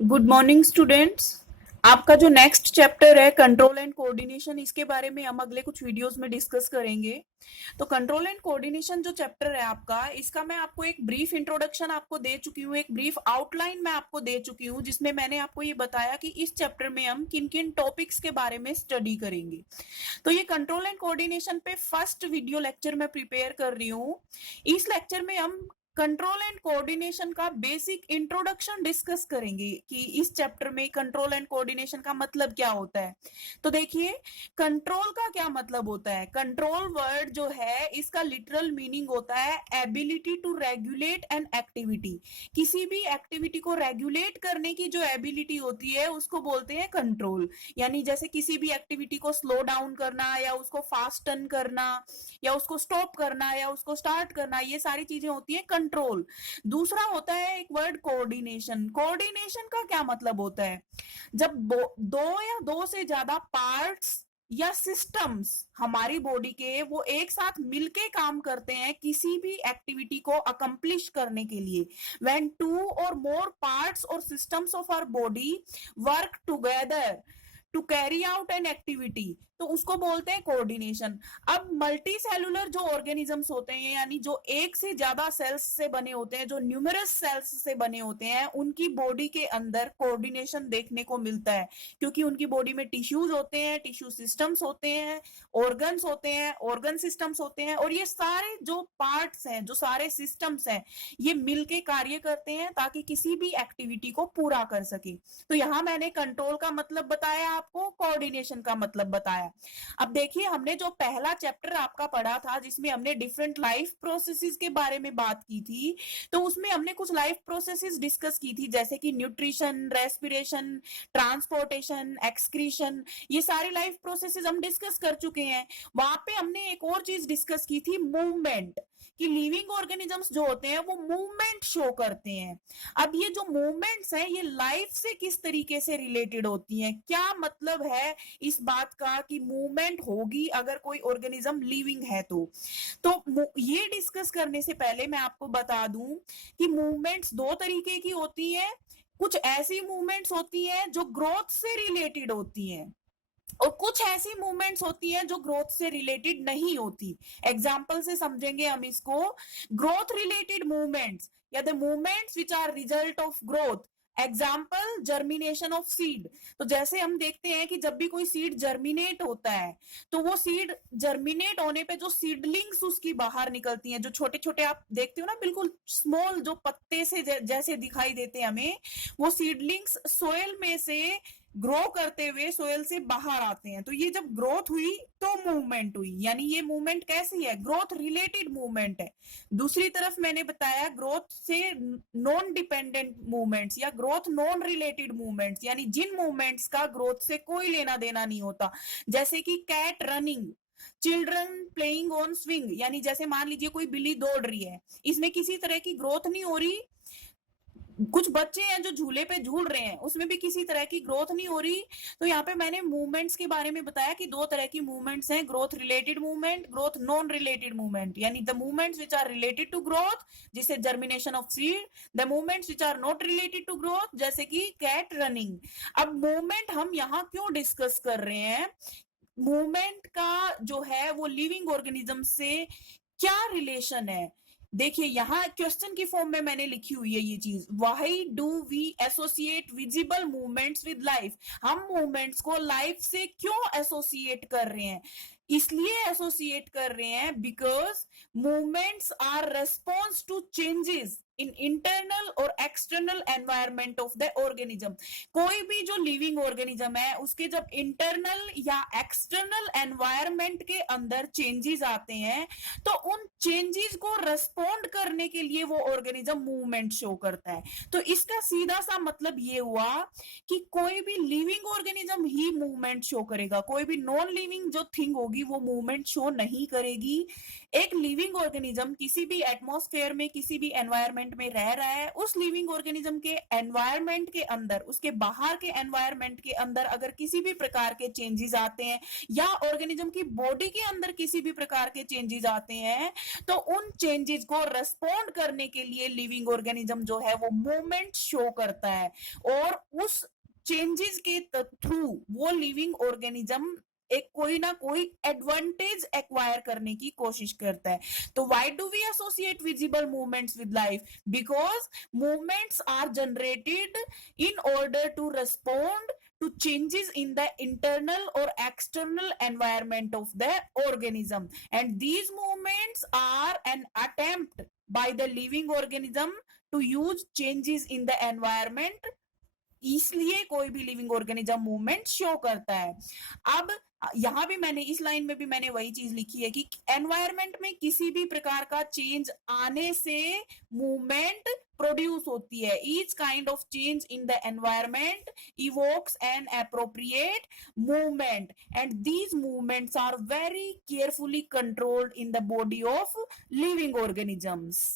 Good morning students. आपका जो next chapter है कंट्रोल एंड कोऑर्डिनेशन, इसके बारे में हम अगले कुछ वीडियोस में डिस्कस करेंगे। तो कंट्रोल एंड कोऑर्डिनेशन जो चैप्टर है आपका, इसका मैं आपको एक ब्रीफ इंट्रोडक्शन आपको दे चुकी हूँ, एक ब्रीफ आउटलाइन मैं आपको दे चुकी हूँ, जिसमें मैंने आपको ये बताया कि इस चैप्टर में हम किन किन टॉपिक्स के बारे में स्टडी करेंगे। तो ये कंट्रोल एंड कोऑर्डिनेशन पे फर्स्ट वीडियो लेक्चर मैं प्रिपेयर कर रही हूँ। इस लेक्चर में हम कंट्रोल एंड कोऑर्डिनेशन का बेसिक इंट्रोडक्शन डिस्कस करेंगे कि इस चैप्टर में कंट्रोल एंड कोऑर्डिनेशन का मतलब क्या होता है। तो देखिए, कंट्रोल का क्या मतलब होता है। कंट्रोल वर्ड जो है, इसका लिटरल मीनिंग होता है ability to regulate an activity. किसी भी एक्टिविटी को रेगुलेट करने की जो एबिलिटी होती है उसको बोलते हैं कंट्रोल। यानी जैसे किसी भी एक्टिविटी को स्लो डाउन करना, या उसको फास्ट टर्न करना, या उसको स्टॉप करना, या उसको स्टार्ट करना, ये सारी चीजें होती है कंट्रोल। दूसरा होता है एक वर्ड कोऑर्डिनेशन। कोऑर्डिनेशन का क्या मतलब होता है, जब दो या दो से ज्यादा पार्ट्स या सिस्टम्स हमारी बॉडी के वो एक साथ मिलके काम करते हैं किसी भी एक्टिविटी को अकम्प्लिश करने के लिए। व्हेन टू और मोर पार्ट्स और systems of our body work together to carry out an activity, तो उसको बोलते हैं कोऑर्डिनेशन। अब मल्टी सेलुलर जो ऑर्गेनिजम्स होते हैं, यानी जो एक से ज्यादा सेल्स से बने होते हैं, जो न्यूमरस सेल्स से बने होते हैं, उनकी बॉडी के अंदर कोऑर्डिनेशन देखने को मिलता है, क्योंकि उनकी बॉडी में टिश्यूज होते हैं, टिश्यू सिस्टम्स होते हैं, ऑर्गन्स होते हैं, ऑर्गन सिस्टम्स होते हैं, और ये सारे जो पार्ट्स हैं, जो सारे सिस्टम्स हैं, ये मिलके कार्य करते हैं ताकि किसी भी एक्टिविटी को पूरा कर सके। तो यहां मैंने कंट्रोल का मतलब बताया, आपको कोऑर्डिनेशन का मतलब बताया। अब देखिए, हमने जो पहला चैप्टर आपका पढ़ा था, जिसमें हमने डिफरेंट लाइफ प्रोसेसेस के बारे में बात की थी, तो उसमें हमने कुछ लाइफ प्रोसेसेस डिस्कस की थी, जैसे कि न्यूट्रिशन, रेस्पिरेशन, ट्रांसपोर्टेशन, एक्सक्रीशन। ये सारी लाइफ प्रोसेसेस हम डिस्कस कर चुके हैं। वहां पे हमने एक और चीज डिस्कस की थी, मूवमेंट, कि लिविंग ऑर्गेनिजम्स जो होते हैं वो मूवमेंट शो करते हैं। अब ये जो मूवमेंट्स हैं, ये लाइफ से किस तरीके से रिलेटेड होती हैं, क्या मतलब है इस बात का कि मूवमेंट होगी अगर कोई ऑर्गेनिज्म लिविंग है तो ये डिस्कस करने से पहले मैं आपको बता दूं कि मूवमेंट्स दो तरीके की होती है। कुछ ऐसी मूवमेंट्स होती हैं जो ग्रोथ से रिलेटेड होती हैं, और कुछ ऐसी मूवमेंट्स होती हैं जो ग्रोथ से रिलेटेड नहीं होती। एग्जाम्पल से समझेंगे हम इसको। ग्रोथ रिलेटेड मूवमेंट्स या the movements which are result of growth. Example, germination of seed. तो जैसे हम देखते हैं कि जब भी कोई सीड जर्मिनेट होता है, तो वो सीड जर्मिनेट होने पे जो सीडलिंग्स उसकी बाहर निकलती हैं, जो छोटे छोटे आप देखते हो ना, बिल्कुल स्मॉल, जो पत्ते से जैसे दिखाई देते हैं हमें, वो सीडलिंग्स सोयल में से ग्रो करते हुए सोयल से बाहर आते हैं। तो ये जब ग्रोथ हुई तो मूवमेंट हुई, यानी ये मूवमेंट कैसी है, ग्रोथ रिलेटेड मूवमेंट है। दूसरी तरफ मैंने बताया ग्रोथ से नॉन डिपेंडेंट मूवमेंट्स या ग्रोथ नॉन रिलेटेड मूवमेंट्स, यानी जिन मूवमेंट्स का ग्रोथ से कोई लेना देना नहीं होता, जैसे कि cat running, children playing on swing. यानी जैसे मान लीजिए कोई बिल्ली दौड़ रही है, इसमें किसी तरह की ग्रोथ नहीं हो रही। कुछ बच्चे हैं जो झूले पे झूल रहे हैं, उसमें भी किसी तरह की ग्रोथ नहीं हो रही। तो यहाँ पे मैंने मूवमेंट्स के बारे में बताया कि दो तरह की मूवमेंट्स हैं, growth related movement, growth non related movement. यानी the movements which are related to growth, जिसे germination of seed. The movements which are not related to growth, जैसे कि कैट रनिंग। अब मूवमेंट हम यहाँ क्यों डिस्कस कर रहे हैं, मूवमेंट का जो है वो लिविंग ऑर्गेनिज्म से क्या रिलेशन है। देखिए, यहाँ क्वेश्चन की फॉर्म में मैंने लिखी हुई है ये चीज, why do we associate visible movements with life. हम मूवमेंट्स को लाइफ से क्यों एसोसिएट कर रहे हैं, इसलिए एसोसिएट कर रहे हैं because movements are response to changes in internal और external environment of the organism. कोई भी जो लिविंग ऑर्गेनिज्म है, उसके जब इंटरनल या एक्सटर्नल एनवायरमेंट के अंदर चेंजेस आते हैं, तो उन चेंजेस को रेस्पॉन्ड करने के लिए वो ऑर्गेनिज्म मूवमेंट शो करता है। तो इसका सीधा सा मतलब ये हुआ कि कोई भी लिविंग ऑर्गेनिज्म ही मूवमेंट शो करेगा, कोई भी नॉन लिविंग जो थिंग होगी वो मूवमेंट शो नहीं करेगी। एक लिविंग ऑर्गेनिज्म किसी भी एटमॉस्फेयर में, किसी भी एनवायरमेंट में रह रहा है, उस लिविंग ऑर्गेनिज्म के एनवायरमेंट के अंदर, उसके बाहर के एनवायरमेंट के अंदर अगर किसी भी प्रकार के चेंजेस आते हैं, या ऑर्गेनिज्म की बॉडी के अंदर किसी भी प्रकार के चेंजेस आते हैं, तो उन चेंजेस को रेस्पॉन्ड करने के लिए लिविंग ऑर्गेनिज्म जो है वो मूवमेंट शो करता है। और उस चेंजेस के थ्रू वो लिविंग ऑर्गेनिज्म एक कोई ना कोई एडवांटेज एक्वायर करने की कोशिश करता है। तो why do we associate visible movements with life? Because movements are generated in order to respond to changes in the internal or external environment of the organism, and these movements are an attempt by the living organism to use changes in the environment, इसलिए कोई भी living organism movement show करता है। अब यहां भी मैंने इस लाइन में भी मैंने वही चीज लिखी है कि एनवायरमेंट में किसी भी प्रकार का चेंज आने से मूवमेंट प्रोड्यूस होती है। Each kind of change in the environment evokes an appropriate movement, and these movements are very carefully controlled in the body of living organisms.